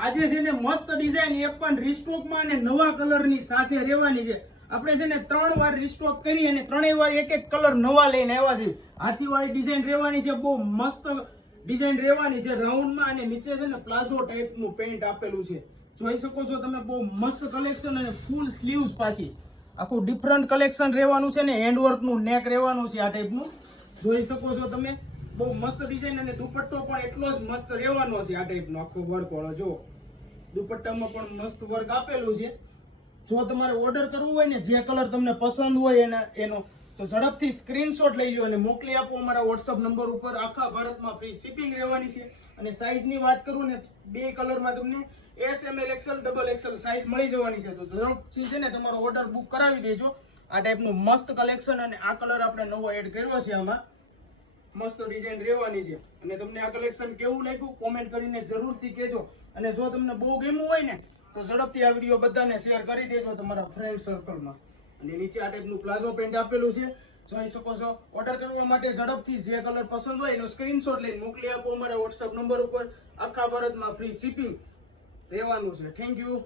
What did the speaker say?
આજે છે ને મસ્ત ડિઝાઇન એ પણ રીસ્ટોકમાં અને નવા કલરની સાથે રહેવાની છે. આપણે છે ને 3 વાર રીસ્ટોક કરી અને 3 વાર એક એક કલર નવા લઈને આવ્યા છે. હાથીવાળી ડિઝાઇન રહેવાની છે, બહુ મસ્ત ડિઝાઇન રહેવાની છે રાઉન્ડમાં, અને નીચે છે ને પ્લાઝો ટાઈપનું પેન્ટ આપેલું છે. જોઈ શકો છો તમે, બહુ મસ્ત કલેક્શન અને ફૂલ સ્લીવ્સ પાછી આખું ડિફરન્ટ કલેક્શન રહેવાનું છે ને હેન્ડવર્કનું નેક રહેવાનું છે આ ટાઈપનું. જોઈ શકો છો તમે, બહુ મસ્ત ડિઝાઇન, અને દુપટ્ટો પણ એટલો જ મસ્ત રહેવાનો છે આ ટાઈપનો આખો વર્ક વાળો. જો દુપટ્ટામાં પણ મસ્ત વર્ક આપેલું છે. જો તમારે ઓર્ડર કરવું હોય ને, જે કલર તમને પસંદ હોય એનો તો ઝડપથી સ્ક્રીનશોટ લઈ લો અને મોકલી આપો અમારા વોટ્સઅપ નંબર ઉપર. આખા ભારતમાં ફ્રી શિપિંગ રહેવાની છે. અને સાઈઝની વાત કરું ને, 2 કલરમાં તમને S, M, L, XL, double XL size મળી જવાની છે. તો ઝડપથી છે ને તમારો ઓર્ડર બુક કરાવી દેજો. આ ટાઈપનું મસ્ત કલેક્શન, અને આ કલર આપણે નવો એડ કર્યો છે. આમાં મસ્ત ડિઝાઇન રહેવાની છે. અને તમને આ કલેક્શન કેવું લાગ્યું કોમેન્ટ કરીને જરૂરથી કહેજો. અને જો તમને બહુ ગમ્યું હોય ને તો ઝડપથી આ વિડીયો બધાને શેર કરી દેજો તમારા ફ્રેન્ડ સર્કલમાં. અને નીચે આ ટાઈપનું પ્લાઝો પેન્ટ આપેલું છે, જોઈ શકો છો. ઓર્ડર કરવા માટે ઝડપથી જે કલર પસંદ હોય એનો સ્ક્રીનશોટ લઈને મોકલી આપો અમારા વોટ્સઅપ નંબર ઉપર. આખા ભારતમાં ફ્રી શિપિંગ રહેવાનું છે. Thank you.